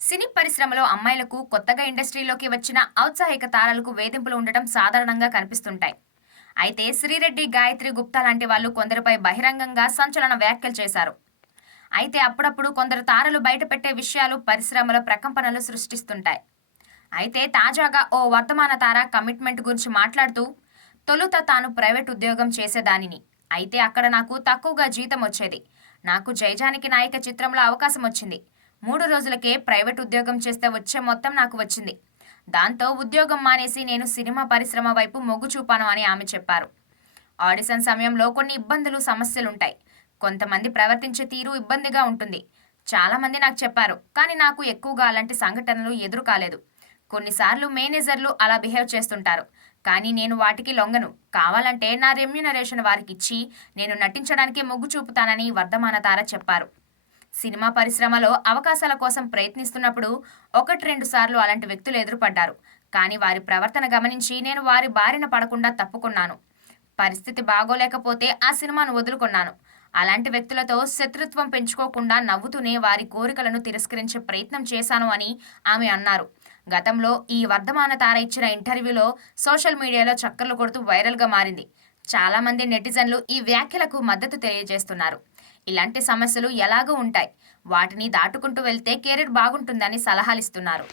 సినీ పరిశ్రమలో అమ్మాయిలకు కొత్తగా ఇండస్ట్రీలోకి వచ్చిన ఔత్సాహిక తారలకు వేధింపులు ఉండటం సాధారణంగా కనిపిస్తుంటాయి. అయితే శ్రీరెడ్డి గాయత్రి గుప్తా లాంటి వాళ్ళు కొందరిపై బహిరంగంగా సంచలన వ్యాఖ్యలు చేశారు. అయితే అప్పుడప్పుడు కొందరు తారలు బయటపెట్టే విషయాలు పరిశ్రమల ప్రకంపనలు సృష్టిస్తుంటాయి. అయితే తాజాగా ఓ వర్తమాన తార కమిట్మెంట్ గురించి మాట్లాడుతూ తొలుత తాను ప్రైవేట్ ఉద్యోగం చేసేదానిని. అయితే అక్కడ నాకు తక్కువగా జీతం వచ్చేది. నాకు జైజానికి నాయక చిత్రంలో అవకాశం వచ్చింది. మూడు రోజులకే ప్రైవేట్ ఉద్యోగం చేస్తే వచ్చే మొత్తం నాకు వచ్చింది. దాంతో ఉద్యోగం మానేసి నేను సినిమా పరిశ్రమ వైపు మొగ్గు చూపాను అని ఆమె చెప్పారు. ఆడిషన్ సమయంలో కొన్ని ఇబ్బందులు సమస్యలుంటాయి. కొంతమంది ప్రవర్తించే తీరు ఇబ్బందిగా ఉంటుంది. చాలామంది నాకు చెప్పారు కానీ నాకు ఎక్కువగా అలాంటి సంఘటనలు ఎదురు కాలేదు. కొన్నిసార్లు మేనేజర్లు అలా బిహేవ్ చేస్తుంటారు. కానీ నేను వాటికి లొంగను. కావాలంటే నా రెమ్యునరేషన్ వారికి ఇచ్చి నేను నటించడానికి మొగ్గు చూపుతానని వర్ధమాన తార చెప్పారు. సినిమా పరిశ్రమలో అవకాశాల కోసం ప్రయత్నిస్తున్నప్పుడు ఒకటి రెండు సార్లు అలాంటి వ్యక్తులు ఎదురుపడ్డారు. కానీ వారి ప్రవర్తన గమనించి నేను వారి బారిన పడకుండా తప్పుకున్నాను. పరిస్థితి బాగోలేకపోతే ఆ సినిమాను వదులుకున్నాను. అలాంటి వ్యక్తులతో శత్రుత్వం పెంచుకోకుండా నవ్వుతూనే వారి కోరికలను తిరస్కరించే ప్రయత్నం చేశాను అని ఆమె అన్నారు. గతంలో ఈ వర్ధమాన తార ఇచ్చిన ఇంటర్వ్యూలో సోషల్ మీడియాలో చక్కర్లు కొడుతూ వైరల్గా మారింది. చాలామంది నెటిజన్లు ఈ వ్యాఖ్యలకు మద్దతు తెలియజేస్తున్నారు. ఇలాంటి సమస్యలు ఎలాగూ ఉంటాయి. వాటిని దాటుకుంటూ వెళ్తే కెరీర్ బాగుంటుందని సలహాలిస్తున్నారు.